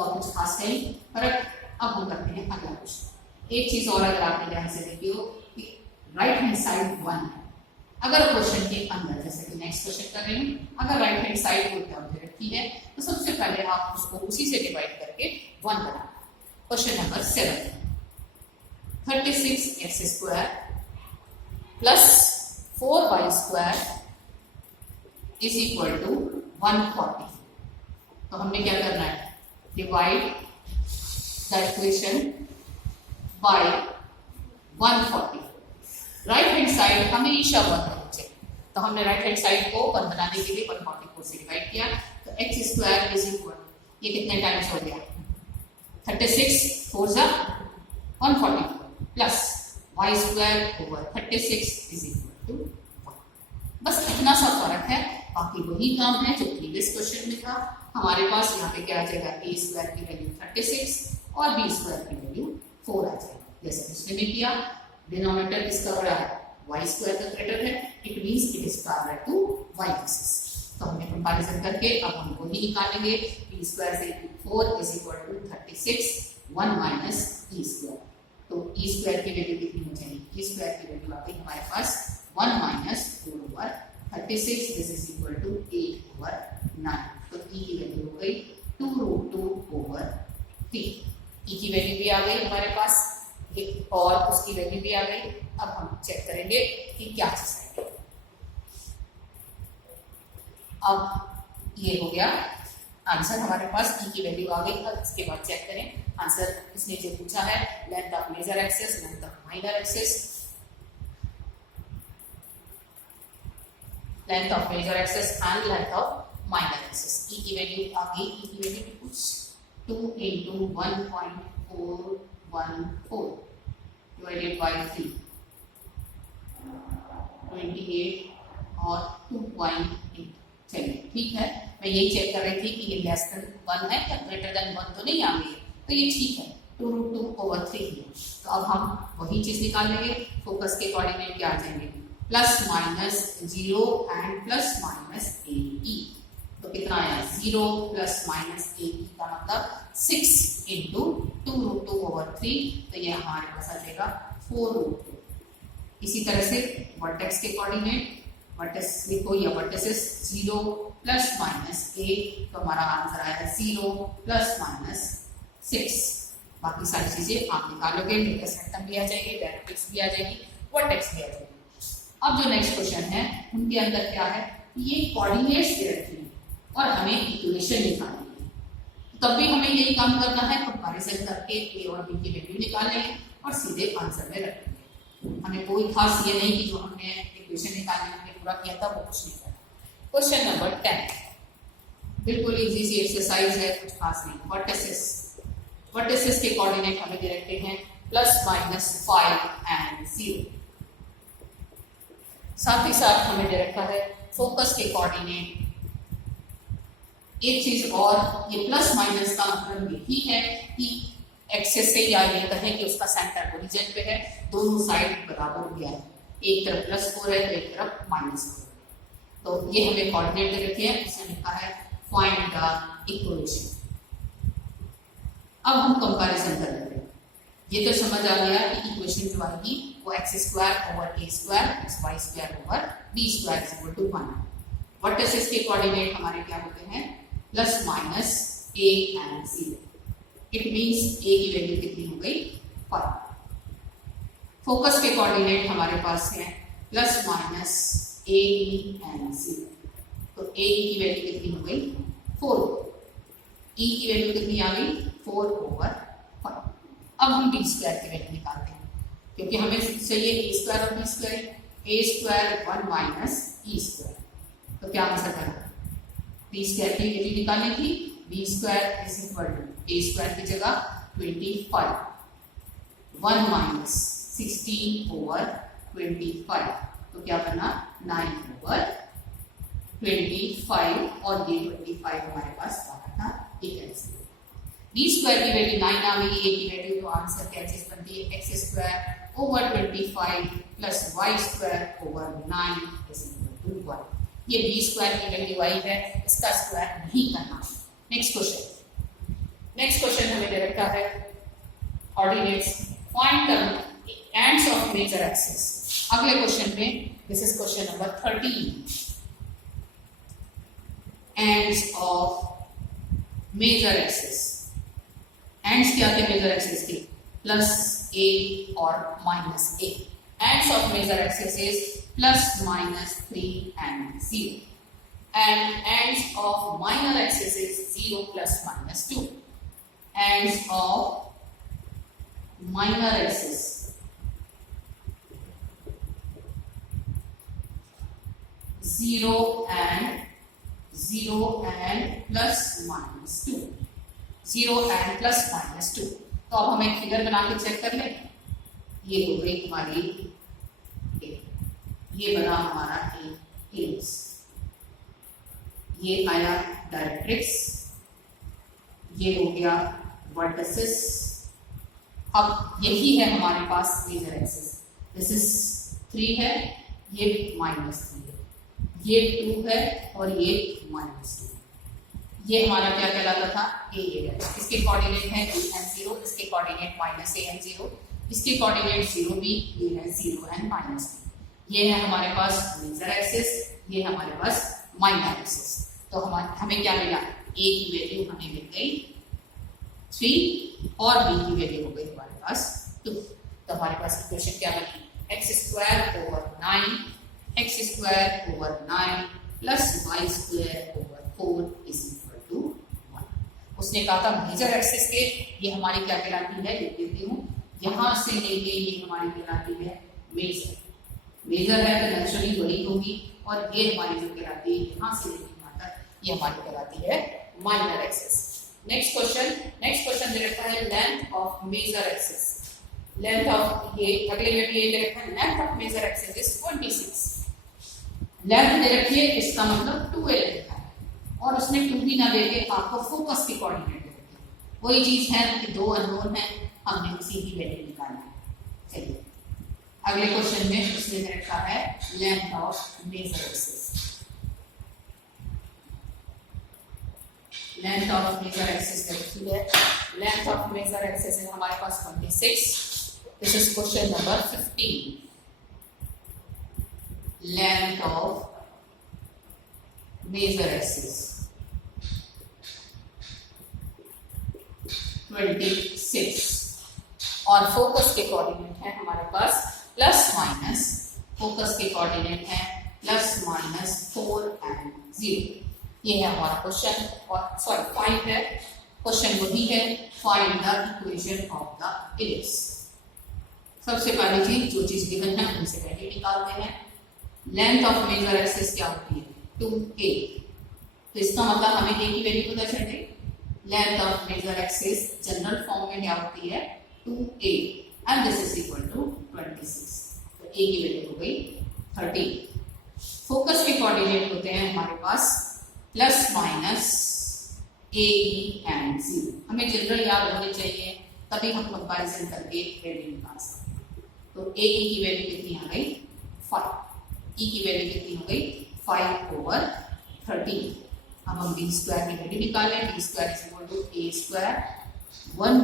और कुछ खास नहीं फर्क। अब हम करते हैं अगला क्वेश्चन। एक चीज और अगर आपने ध्यान से देखी हो कि राइट हैंड साइड 1 है, अगर क्वेश्चन के अंदर, जैसे कि नेक्स्ट क्वेश्चन कर रही हूँ, अगर राइट हैंड साइड को टर्म दे रखी है तो सबसे पहले आप उसको उसी से डिवाइड करके 1 बनाना। Question number 7, 36x² plus 4y² is equal to 140। तो हमने क्या करना है, divide the equation by 140। Right hand side हमेशा 1 होनी चाहिए, तो हमने राइट हैंड साइड को 1 बनाने के लिए 144 से डिवाइड किया। तो x² इज इक्वल, ये कितने टाइम्स हो गया, 36 4 जा 144 plus y² over 36 is equal to 1। बस इतना सा फर्क है, बाकी वही काम है जो प्रीवियस क्वेश्चन में था। हमारे पास यहाँ पे क्या आ जाएगा, a² की वैल्यू 36 और b² की वैल्यू 4 आ जाएगा, जैसे पिछले में किया। डिनोमिनेटर किसका बड़ा है, y² का ग्रेटर है, it means it is parallel to y axis. तो हमने कंपैरिजन करके अब हम वही निकालेंगे, b² से 4 is equal to 36 1 minus e²। तो e² की वैल्यू कितनी हो जाएगी, e² की वैल्यू आ गई हमारे पास 1 minus 4 over 36, this is equal to 8 over 9। तो e की वैल्यू हो गई 2√2 ओवर 3। e की वैल्यू भी आ गई हमारे पास और उसकी वैल्यू भी आ गई। अब हम चेक करेंगे कि क्या चीज है। अब ये हो गया आंसर हमारे पास, e की वैल्यू आ गई। अब इसके बाद चेक करें आंसर। इसने जो पूछा है length of major axis, length of minor axis, length of major axis and length of minor axis. e की वैल्यू आ गई, e की वैल्यू कुछ 2 into 1.414 divided by 3, 28 और 2.8। चलिए ठीक है, मैं यही चेक कर रही थी कि ये लेस देन 1 है या ग्रेटर देन 1 तो नहीं आ गई है, तो ये ठीक है, 2√2 ओवर 3 है। तो अब हम वही चीज निकाल लेंगे। फोकस के कोऑर्डिनेट क्या आ जाएंगे, plus minus 0 and plus minus AE। तो कितना आया, 0 प्लस माइनस AE का मतलब 6 इंटू 2√2 ओवर 3, तो ये हमारे पास आ जाएगा 4√2। इसी तरह से वर्टेक्स के कोऑर्डिनेट, वर्टेक्स लिखो या वर्टिसेस 0 प्लस माइनस A, तो हमारा आंसर आएगा 0 प्लस माइनस 6। बाकी सारी चीजें आप निकालोगे, इंटरसेक्टम भी आ जाएगी, डायरेक्ट्रिक्स भी आ जाएगी, वर्टेक्स भी आ जाएगी। अब जो नेक्स्ट क्वेश्चन है उनके अंदर क्या है, ये कोऑर्डिनेट्स दे रखी है और हमें इक्वेशन निकालनी है। तब भी हमें यही काम करना है, कंपैरिजन करके a और b की वैल्यू निकालेंगे और सीधे आंसर में रखेंगे। हमें कोई खास ये नहीं कि जो हमने इक्वेशन निकालने में पूरा किया था वो कुछ नहीं करना। क्वेश्चन नंबर 10 बिल्कुल इजी सी एक्सरसाइज है, कुछ खास नहीं। वर्टिसेस, वर्टिसेस के कोऑर्डिनेट हमें दे रखे हैं प्लस माइनस 5 एंड 0। साथ ही साथ हमें दे रखा है फोकस के कोऑर्डिनेट। एक चीज और, ये प्लस माइनस का मतलब यही है कि एक्सेस से या ये कहें कि उसका सेंटर ओरिजिन पे है, दोनों साइड बराबर दिया है, एक तरफ +4 है तो एक तरफ -4। तो ये हमें कोऑर्डिनेट दे रखे हैं, इसमें लिखा है फाइंड द इक्वेशन। अब हम कंपैरिजन कर लेते हैं। ये तो समझ आ गया कि इक्वेशन जो आएगी वो x² over a² y² over b² is equal to 1। Vertices के कोऑर्डिनेट हमारे क्या होते हैं, plus minus a and 0। It means a की वैल्यू कितनी हो गई, 5। फोकस के कोऑर्डिनेट हमारे पास है प्लस माइनस a एंड 0। तो a की वैल्यू कितनी हो गई, 4। e की वैल्यू कितनी आ गई, 4 ओवर 5। अब हम b² की वैल्यू निकालते हैं, क्योंकि हमें चाहिए a² और b²। a² 1 माइनस e², तो क्या आंसर करेगा, b² की वैल्यू निकालनी थी, b² is equal to a² की जगह 25, 1 माइनस 16 ओवर 25, तो क्या बना 9 ओवर 25 और ये 25 हमारे पास आ था, एक आंसर। b² की वैल्यू 9 आ गई, a की वैल्यू, तो आंसर क्या चीज बनती है, x² over 25 plus y² over 9 is equal to 1। ये b² की वैल्यू आई है, इसका स्क्वायर नहीं करना। नेक्स्ट क्वेश्चन कोऑर्डिनेट्स फाइंड करना एंड्स ऑफ मेजर एक्सिस। अगले क्वेश्चन में, this is question number 13, ends of major axis. Ends क्या थे मेजर एक्सिस के? प्लस a और minus a। Ends of major axis is plus minus 3 and 0, and ends of minor axis is 0 plus minus 2. Ends of minor axis zero and plus minus 2, 0 and plus minus 2। तो अब हम एक figure बना के check कर लें। ये हो गई हमारी A, ये बना हमारा A, ये आया डायरेक्ट्रिक्स, ये हो गया वर्टिसेस। अब यही है हमारे पास मेजर एक्सिस। दिस इज 3 है, ये -3 है, ये 2 है और ये -2। ये हमारा क्या कहलाता था? A है। इसके कोऑर्डिनेट है a and 0, इसके कोऑर्डिनेट -a and 0, इसके कोऑर्डिनेट 0 भी, ये है 0 and -b। ये है हमारे पास मेजर एक्सिस, ये है हमारे पास माइनर एक्सिस। तो हमें क्या मिला? A की वैल्यू हमें मिल गई 3 और B की वैल्यू हो गई हमारे पास 2। तो हमारे पास इक्वेशन क्या बनी? x²/9 x²/9 plus y²/4 is equal to 1। उसने कहा था मेजर एक्सिस के ये हमारी क्या कहलाती है? लिख देती हूँ, यहाँ से लेके ये हमारी कहलाती है मेजर। मेजर है तो नेचुरली बड़ी होगी, और ये हमारी जो कहलाती है यहाँ से लेके ये हमारी कहलाती है माइनर एक्सिस। नेक्स्ट क्वेश्चन दे रखा है length of major axis. Length of, ये अगले में भी ये दे रखा है length of major axis is 26। Length दे रखी है, इसका मतलब 2l लिखा है, और उसने 2 भी ना देके आपको फोकस के कोऑर्डिनेट दे रखे हैं। वही चीज है कि 2 अननोन है, हमने उसी की वैल्यू निकालना है। चलिए अगले क्वेश्चन में उसने दे रखा है length of major axis. Length of major axis देखी है, लेंथ ऑफ मेजर एक्सिस है हमारे पास 26। This is question number 15, length of major axis 26, और फोकस के कोऑर्डिनेट है हमारे पास प्लस माइनस, फोकस के कोऑर्डिनेट है +-4 and 0। ये है हमारा क्वेश्चन, और सॉरी 5 है। क्वेश्चन वही है, find the equation of the ellipse. सबसे पहली चीज, जो चीज गिवन है उनसे वैल्यू निकालते हैं। लेंथ ऑफ मेजर एक्सिस क्या होती है? 2a। तो इसका मतलब हमें a की वैल्यू पता चल गई। Length of major axis general form में क्या होती है? 2a, and this is equal to 26। तो a की वैल्यू हो गई 30। फोकस के कोऑर्डिनेट होते हैं हमारे पास +- a, b and 0। हमें जनरल याद होने चाहिए, तभी हम कंपैरिजन करके वैल्यू निकाल सकते हैं। तो a की वैल्यू कितनी आ गई? 5। e की वैल्यू कितनी हो गई? 5/13। अब हम b² की वैल्यू निकालें। b² is equal to a² 1 -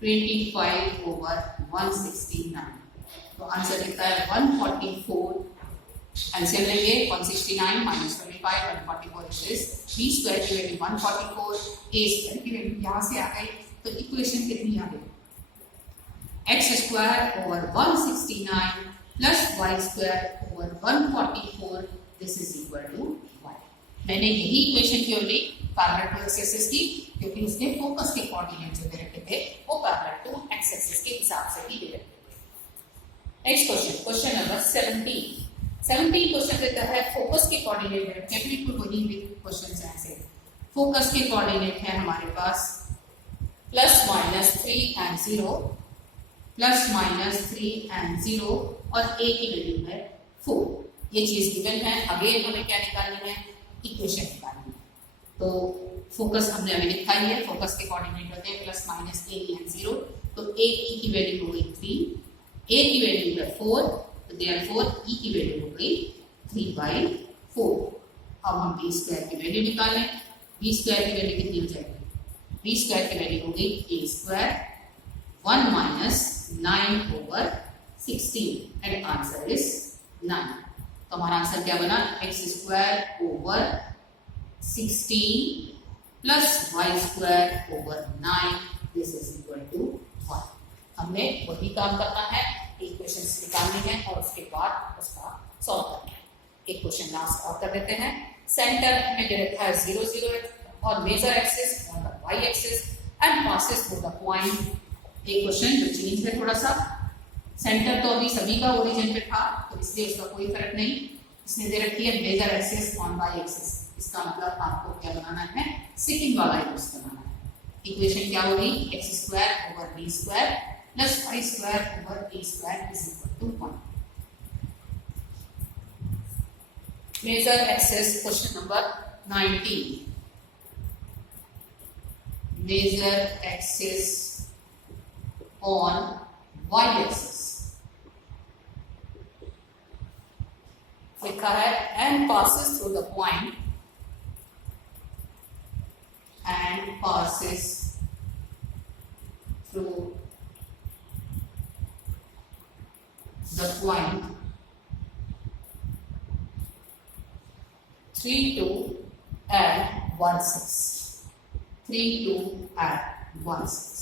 25/169। तो आंसर कितना है? 144। एलसीएम लेंगे, 169 - 25 144 इज b² की वैल्यू 144, a² की वैल्यू यहाँ से आ गई। तो इक्वेशन कितनी आ गई? x²/169 plus y²/144, this is equal to 1। मैंने यही इक्वेशन क्यों ली? पैरेलल टू एक्स एक्सिस की, क्योंकि उसने फोकस के कोऑर्डिनेट जो दे रखे थे वो पैरेलल टू एक्स एक्सिस के हिसाब से ही दे रखे थे। नेक्स्ट क्वेश्चन नंबर 17 क्वेश्चन देता है फोकस के कोऑर्डिनेट है। बिल्कुल वही क्वेश्चन है ऐसे। फोकस के कोऑर्डिनेट है हमारे पास +-3 and 0, +-3 and 0, और a की वैल्यू है 4। ये चीज गिवन है। अगेन हमें क्या निकालनी है? इक्वेशन निकालनी है। तो फोकस हमने अभी लिखा ही है, फोकस के कोऑर्डिनेट होते हैं +-a and 0। तो a की वैल्यू हो गई 3, a की वैल्यू है 4, तो देयरफॉर e की वैल्यू हो गई 3/4। अब हम b² की वैल्यू निकालें। b² की वैल्यू कितनी हो जाएगी? b² की वैल्यू हो गई a² 1 minus 9 over 16 and answer is 9. तो हमारा आंसर क्या बना, x square over 16 plus y square over 9 this is equal to 1. हमने वही काम करना है, इक्वेशंस निकालनी है और उसके बाद उसका सॉल्व करना है. एक क्वेश्चन लास्ट और कर देते हैं. सेंटर में दे रखा है 0 0 और major axis on the y axis and passes through the point. एक क्वेश्चन जो चेंज है थोड़ा सा. सेंटर तो अभी सभी का ओरिजिन पे था तो इसलिए उसका कोई फर्क नहीं. इसने दे रखी है major axis on y axis. इसका मतलब आपको क्या बनाना है, सेकंड वाला यूज बनाना है. इक्वेशन क्या होगी, x square over b square plus y square over a square is equal to 1. Major axis question number 19. Major axis on y axis लिखा है and passes through the point and passes through the point 3 2 and 1 6. 3 2 and 1 6.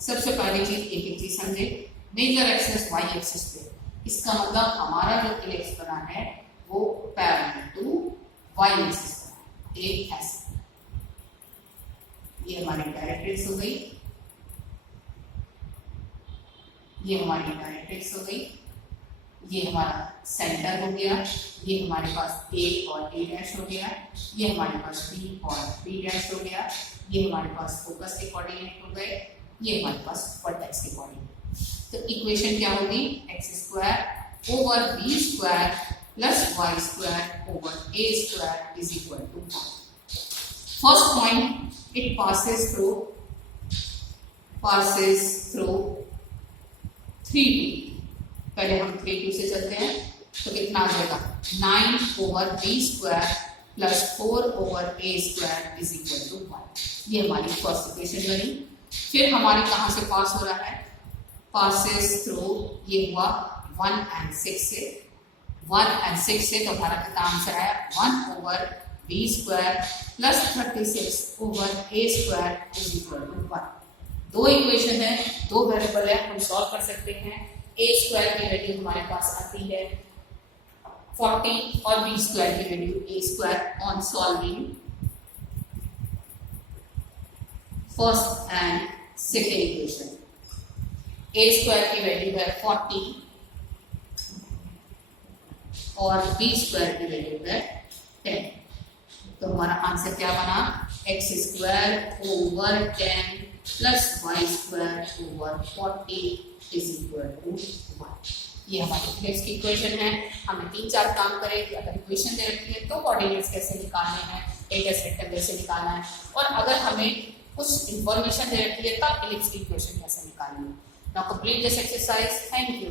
सबसे पहली चीज एक एक चीज समझे. Major axis y axis पे, इसका मतलब हमारा जो इलिप्स बना है वो पैरेलल टू y एक्सिस बना है. एक ऐसे ये हमारी डायरेक्ट्रिक्स हो गई, ये हमारी डायरेक्ट्रिक्स हो गई, ये हमारा सेंटर हो गया, ये हमारे पास a और a डैश हो गया, ये हमारे पास b और b डैश हो गया, ये हमारे पास फोकस के कोऑर्डिनेट हो गए, ये हमारे पास वर्टेक्स के कोऑर्डिनेट. तो इक्वेशन क्या होगी, x square over b square plus y square over a square is equal to 1. First point it passes through 3 2. पहले हम 3 2 से चलते हैं तो कितना आ जाएगा, 9 over b square plus 4 over a square is equal to 1. ये हमारी फर्स्ट इक्वेशन बनी. फिर हमारी कहाँ से पास हो रहा है, passes through, ये हुआ 1 and 6 से. 1 and 6 से तो हमारा कितना आंसर आया, 1 over b square plus 36 over a square is equal to 1. दो इक्वेशन है, दो वेरिएबल है, हम सॉल्व कर सकते हैं. a स्क्वायर की वैल्यू हमारे पास आती है 40 और b स्क्वायर की value a square on solving first and second equation. a square की वैल्यू है 40 और b स्क्वायर की वैल्यू है 10. तो हमारा आंसर क्या बना, x square over 10 plus y square over 40 is equal to 1. ये हमारी नेक्स्ट इक्वेशन है. हमने 3-4 काम करे कि अगर इक्वेशन दे रखी है तो कोऑर्डिनेट्स कैसे निकालने हैं, एरिया रेक्टेंगल कैसे निकालना है, और अगर हमें कुछ इंफॉर्मेशन दे रखी है तब इलिप्स की इक्वेशन कैसे निकालनी है. Now complete this exercise. Thank you.